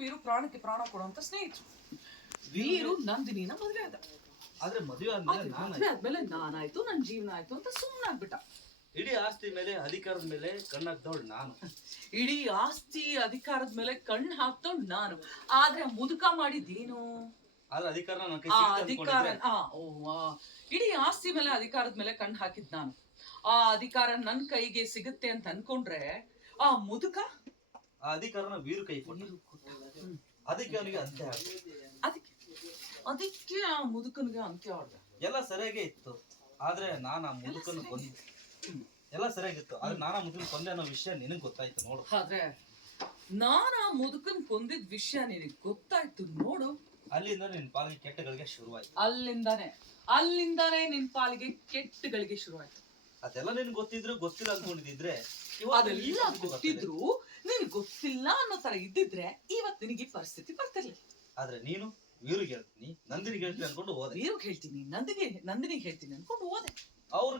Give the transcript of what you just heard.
ವೀರು ಪ್ರಾಣಕ್ಕೆ ಪ್ರಾಣ ಕೊಡುವಂತ ಸ್ನೇಹಿತರು. ವೀರು ನಂದಿನಿನ ಮದುವೆ ಆದ. ಆದ್ರೆ ಮದುವೆ ಆದ್ಮೇಲೆ ಮದುವೆ ಆದ್ಮೇಲೆ ನಾನಾಯ್ತು, ನನ್ ಜೀವನ ಆಯ್ತು ಅಂತ ಸುಮ್ಮನಾಗ್ಬಿಟ್ಟ. ಇಡೀ ಆಸ್ತಿ ಮೇಲೆ ಅಧಿಕಾರದ ಮೇಲೆ ಕಣ್ಣಾಗ್ದವಳು ನಾನು. ಇಡೀ ಆಸ್ತಿ ಅಧಿಕಾರದ ಮೇಲೆ ಕಣ್ಣು ಹಾಕ್ತವ್ ನಾನು. ಆದ್ರೆ ಮುದುಕ ಮಾಡಿದ್ದೇನು? ಆದ್ರೆ ಅಧಿಕಾರ ನನ್ನ ಕೈ ಆ ಸಿಕ್ತು ಅಧಿಕಾರ ಅನ್ಕೊಂಡಿದ್ದೆ. ಇಡೀ ಆಸ್ತಿ ಮೇಲೆ ಅಧಿಕಾರದ ಮೇಲೆ ಕಣ್ಣು ಹಾಕಿದ್ ನಾನು. ಆ ಅಧಿಕಾರ ನನ್ ಕೈಗೆ ಸಿಗುತ್ತೆ ಅಂತ ಅನ್ಕೊಂಡ್ರೆ ಆ ಮುದುಕ ಆ ಅಧಿಕಾರನ ವೀರು ಕೈ ಕೊಟ್ಟ. ಅದಕ್ಕೆ ಅವನಿಗೆ ಅಂತ್ಯ ಆಗ್ತದೆ. ಅದಕ್ಕೆ ಆ ಮುದುಕನಿಗೆ ಅಂತ್ಯ ಆಡ್ದ. ಎಲ್ಲ ಸರಿಯಾಗೇ ಇತ್ತು. ಆದ್ರೆ ನಾನು ಆ ಮುದುಕನ್ನು ಕೊಂದೆ. ಎಲ್ಲ ಸರಿಯಾಗಿತ್ತು. ಆದ್ರೆ ನಾನು ಆ ಮುದುಕನ್ ಕೊಂದೆ ಅನ್ನೋ ವಿಷಯ ನಿನಗ್ ಗೊತ್ತಾಯ್ತು ನೋಡು. ಆದ್ರೆ ನಾನ್ ಆ ಮುದುಕನ್ ಕೊಂದಿದ್ ವಿಷಯ ನಿನಗ್ ಗೊತ್ತಾಯ್ತು ನೋಡು. ಅಲ್ಲಿಂದ ನಿನ್ ಪಾಲಿಗೆ ಕೆಟ್ಟಗಳಿಗೆ ಶುರುವಾಯ್ತು. ಅಲ್ಲಿಂದಾನೆ ನಿನ್ ಪಾಲಿಗೆ ಕೆಟ್ಟಗಳಿಗೆ ಶುರುವಾಯ್ತು. ಅದೆಲ್ಲ ನಿನ್ ಗೊತ್ತಿದ್ರು ಗೊತ್ತಿಲ್ಲ ಅನ್ಕೊಂಡಿದ್ರೆ ಅದೆಲ್ಲ ಗೊತ್ತಿದ್ರು ನಿನ್ ಗೊತ್ತಿಲ್ಲ ಅನ್ನೋ ತರ ಇದ್ದಿದ್ರೆ ಇವತ್ ನಿನಗೆ ಈ ಪರಿಸ್ಥಿತಿ ಬರ್ತಿರ್ಲಿಲ್ಲ. ಆದ್ರೆ ನೀನು ವೀರಿಗೆ ಹೇಳ್ತೀನಿ, ನಂದಿನಿಗೆ ಹೇಳ್ತೀನಿ ಅನ್ಕೊಂಡು ಹೋದೆ. ವೀರಿಗೆ ಹೇಳ್ತೀನಿ, ನಂದಿನಿಗೆ ಹೇಳ್ತೀನಿ ಅನ್ಕೊಂಡು ಹೋದೆ. ಅವ್ರು